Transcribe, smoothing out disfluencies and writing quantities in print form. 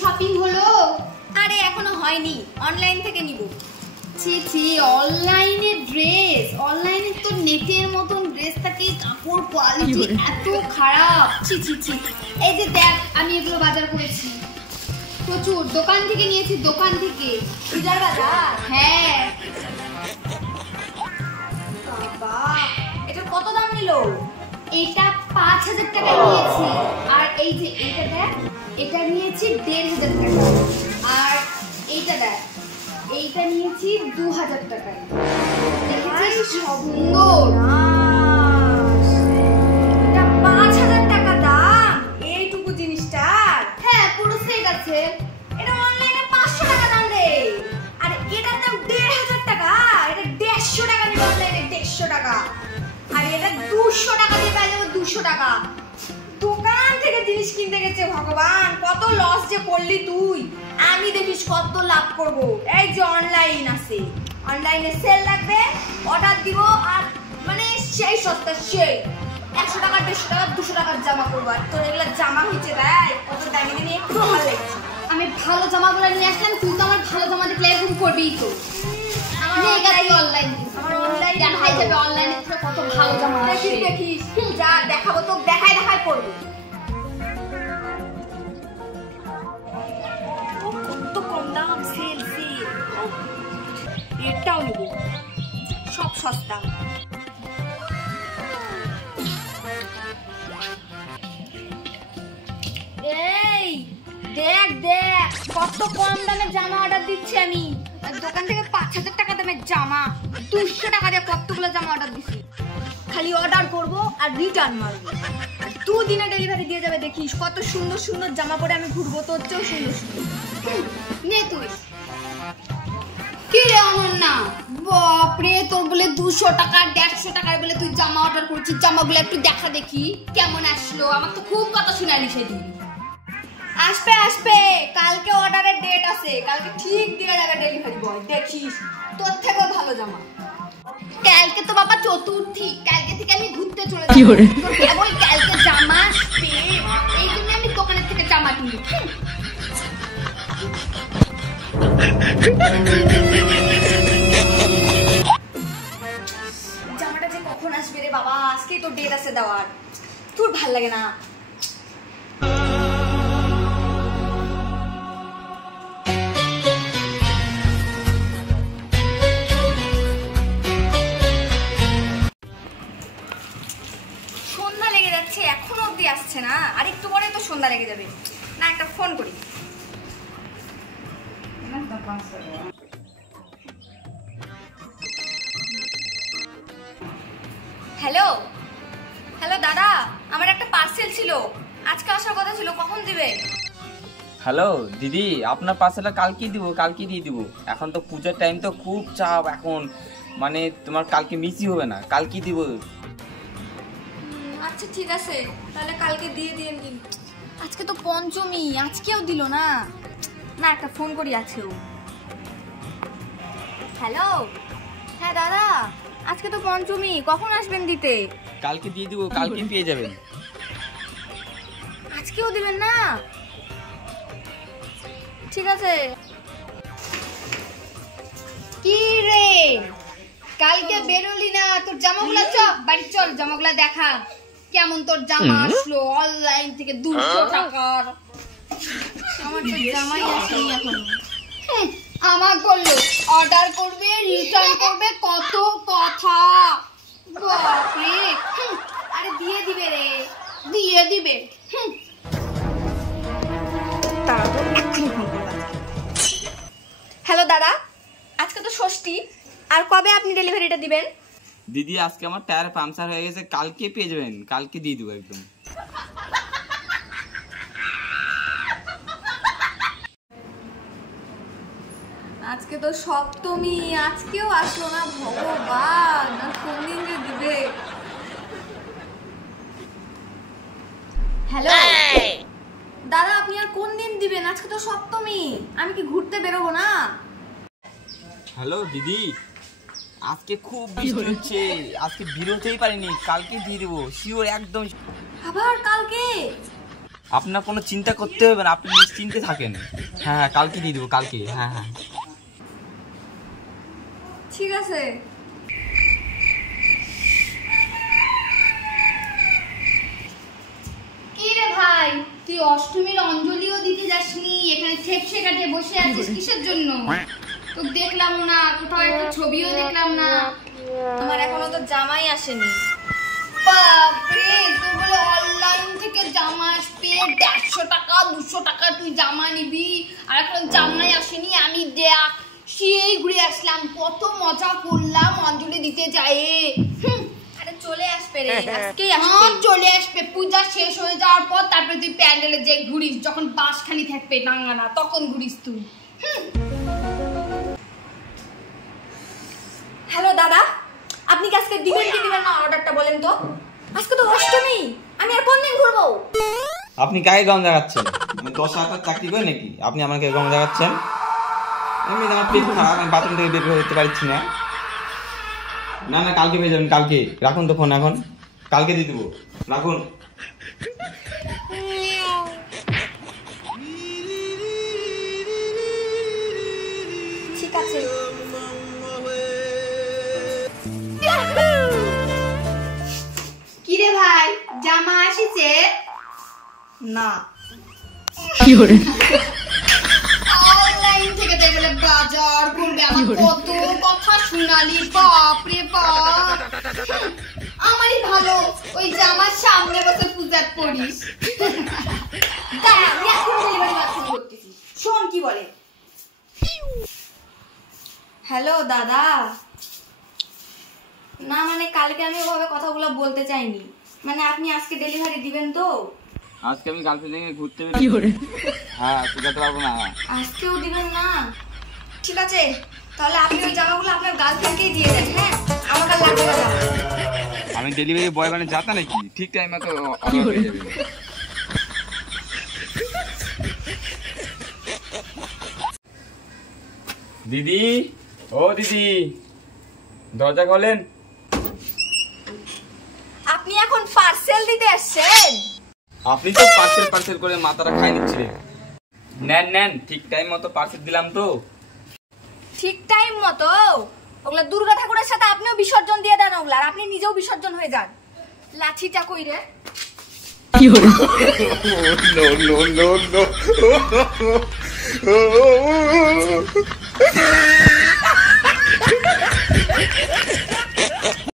Shopping হলো? আরে এখনো হয়নি, অনলাইন থেকে নিব। ছি অনলাইনে ড্রেস, অনলাইনে তো নেটের মতন ড্রেস থাকে, কাপড় কোয়ালিটি এত খারাপ। ছি এই যে দেখ, আমি এগুলো বাজার করেছি প্রচুর, দোকান থেকে নিয়েছি, দোকান থেকে। পূজার বাজার? হ্যাঁ। বাবা, এটার কত দাম নিল? এটা 5000 টাকা নিয়েছি। আর এই যে এটা দেখ, এটা নিয়েছি 1500 টাকা। আর এইটা দেখ, এইটা নিয়েছি 2000 টাকায়। দেখেছিস সুন্দর? এটা 5000 টাকা দাম এইটুকু জিনিসটার? হ্যাঁ, পুরো সেট আছে। এটা অনলাইনে 500 টাকা দাম রে। আর এটার দাম 1500 টাকা। এটা 150 টাকা নিল অনলাইনে, 150 টাকা। আর এটা 200 টাকা দিয়ে পাই যাবো, 200 টাকা। দোকান থেকে জিনিস কিনতে গেছে, ভগবান কত লস যে করলি তুই। আমি দেখিস কত লাভ করব। এই যে অনলাইন আছে, অনলাইনে সেল লাগবে, অর্ডার দিব, আর মানে সেই সস্তা, সেই 100 টাকা 150 টাকা 200 টাকার জামা করবো। আর তোর এগুলা জামা হয়েছে তাই কত দামি দামি, একটু ভালো লাগছে। আমি ভালো জামাগুলো নিয়ে আসলাম, তুই তো আমার ভালো জামা দেখলে এরকম করবিই তো। অনলাইন দেখাই যাবে, অনলাইনে কত ভালো জামা আছে। দেখিস যা দেখাবো তো, দেখাই করবো। কত কম দাম, সেল রেটটাও নেব, সব সস্তা। এই দেখ কত কম দামে জামা অর্ডার দিচ্ছি আমি। দোকান থেকে 5000 টাকা দামের জামা 200 টাকা দিয়ে কতগুলো জামা অর্ডার দিচ্ছি। খালি অর্ডার করবো আর রিটার্ন মারবো, আর 2 দিনে ডেলিভারি দিয়ে যাবে। দেখিস কত সুন্দর সুন্দর জামা পরে আমি ঘুরবো, তোর চেয়েও সুন্দর সুন্দর। নে তুই। কি রে অনন্যা, বাপরে, তোর বলে 200 টাকা 150 টাকার বলে তুই জামা অর্ডার করছিস। জামাগুলো একটু দেখা দেখি কেমন আসলো। আমার তো খুব কথা শুনালি সেদিন। আসবে, কালকে অর্ডারের ডেট আছে, কালকে ঠিক দিয়ে যাবে ডেলিভারি বয়। দেখিস তোর থেকেও ভালো জামা। কালকে তো বাবা চতুর্থী, কালকে থেকে আমি ঘুরতে চলে যাবো। কেবল কালকে জামা আসবে, এই জন্য আমি দোকানের থেকে জামা কিনি। জামাটা যে কখন আসবে রে বাবা, আজকেই তো ডেট আছে দেওয়ার। তোর ভাল লাগে না? সন্ধ্যা লেগে যাচ্ছে, এখনো অব্দি আসছে না। আর একটু পরে তো সন্ধ্যা লেগে যাবে। না, একটা ফোন করি। হ্যালো দাদা, আমার একটা পার্সেল ছিল, আজকে আসার কথা ছিল, কখন দিবে? হ্যালো দিদি, আপনার পার্সেলটা কালকে দিব, কালকে দিয়ে দিব। এখন তো পূজার টাইম, তো খুব চাপ এখন, মানে তোমার কালকে মিসই হবে না, কালকে দিব। আচ্ছা ঠিক আছে, তাহলে কালকে দিয়ে দিন। আজকে তো পঞ্চমী, আজকেও দিল না। না, একটা ফোন করি আছেও। হ্যালো, হ্যাঁ দাদা, আজকে তো পঞ্চমী, কখন আসবেন দিতে? কালকে দিয়ে দিব, কালকে পেয়ে যাবেন। আজকেও দিবেন না? ঠিক আছে। কি রে, কালকে বেরোলি না? তোর জামাগুলা বাড়ি চল, জামাগুলা দেখা কেমন তোর জামা আসলো অনলাইন থেকে 200 টাকার। আমার তো জামাই আসেনি এখন। আমার বললো অর্ডার করবে, রিটার্ন করবে, কত কথা। বাপরে, আরে দিয়ে দিবে রে, দিয়ে দিবে। হ্যালো দাদা, আজকে তো ষষ্ঠী, আর কবে আপনি ডেলিভারিটা দিবেন? দিদি, আজকে আমার টায়ার পাংচার হয়ে গেছে, কালকে পেয়ে যাবেন, কালকে দিয়ে দেবো একদম। আজকে তো সপ্তমী, আজকেও আসলো না, ভগবান আর কোন দিন যে দিবে। হ্যালো দাদা, আপনি আর কোন দিন দিবেন? আজকে তো সপ্তমী, আমি কি ঘুরতে বেরোবো না? হ্যালো দিদি, আজকে খুব বৃষ্টি হচ্ছে, আজকে বেরোতেই পারিনি, কালকে দিয়ে দেবো শিওর একদম। আবার কালকে? আপনার কোনো চিন্তা করতে হবে না, আপনি নিশ্চিন্তে থাকেন। হ্যাঁ হ্যাঁ, কালকে দিয়ে দেবো, কালকে। হ্যাঁ হ্যাঁ ঠিক আছে। কি রে ভাই, তুই অষ্টমীর অঞ্জলিও দিতে যাসনি, এখানে ঠেকছে কাটে বসে আছিস কিসের জন্য? তো দেখলাম না, কোথাও একটা ছবিও দেখলাম না। আমার এখনো তো জামাই আসেনি। বাপরে, তো বলে অনলাইন থেকে জামা আসবে 150 টাকা 200 টাকা, তুই জামা নিবি আর এখন জামাই আসেনি। আমি দেখ সেই ঘুরে আসলাম, কত মজা করলাম অঞ্জলি দিতে যাই। আরে চলে আসবে রে, আজকেই হ্যাঁ আসবে। চলে আসবে, পূজা শেষ হয়ে যাওয়ার পর তারপরে তুই প্যান্ডেলে যে ঘুরিস, যখন বাস খালি থাকবে টাঙ্গানা তখন ঘুরিস তুই। হ্যালো দাদা, আপনি কি আজকে দিবেন কি দিবেন না অর্ডারটা বলেন তো? আজকে তো অষ্টমী, আমি আর কোন দিন ঘুরবো? আপনি কাকে গম জাগাচ্ছেন? আমি 10 টাকার চাকরি করি নাকি আপনি আমাকে গম জাগাচ্ছেন? এমনি আমার পেট খারাপ, আমি বাথরুম থেকে বের করতে পারছি না। না না, কালকে পেয়ে যাবেন, কালকে। রাখুন তো ফোন, এখন কালকে দিয়ে দেবো, রাখুন। ঠিক আছে। কি রে ভাই, জামা আসিছে? না, অনলাইন থেকে দেখলে বাজার করবে, আমার কত কথা শুনালি, বাপ রে বাপ। আমারই ভালো ওই জামার সামনে বসে পূজা করিস। দাঁড়া, আমি এখন ডেলিভারি ম্যান ফোন করতেছি, শোন কি বলে। হ্যালো দাদা, না মানে কালকে আমি ওভাবে কথাগুলো বলতে চাইনি, মানে আপনি আজকে ডেলিভারি দিবেন তো? আজকে আমি গার্লফ্রেন্ড থেকে ঘুরতে বেরোচ্ছি। হ্যাঁ, যেতে পারবো না। আজকেও দিবেন না? ঠিক আছে, তাহলে আপনি ওই জামাগুলো আপনার গার্লফ্রেন্ডকেই দিয়ে দেন। হ্যাঁ, আমার কাছে লাগবে না জামা। আমি ডেলিভারি বয় মানে যাতা নাকি? ঠিক টাইমে তো অর্ডার হয়ে যাবে। দিদি, ও দিদি, দরজা খোলেন। আপনি এখন পার্সেল দিতে আসছেন? আপনি তো পার্সেল করে মাথাটা খাই নিচ্ছিলেন। নেন নেন, ঠিক টাইম মতো পার্সেল দিলাম তো। ঠিক টাইম মতো? ওগুলা দুর্গা ঠাকুরের সাথে আপনিও বিসর্জন দিয়ে দেন ওগুলা, আর আপনি নিজেও বিসর্জন হয়ে যান। লাঠিটা কই রে? No.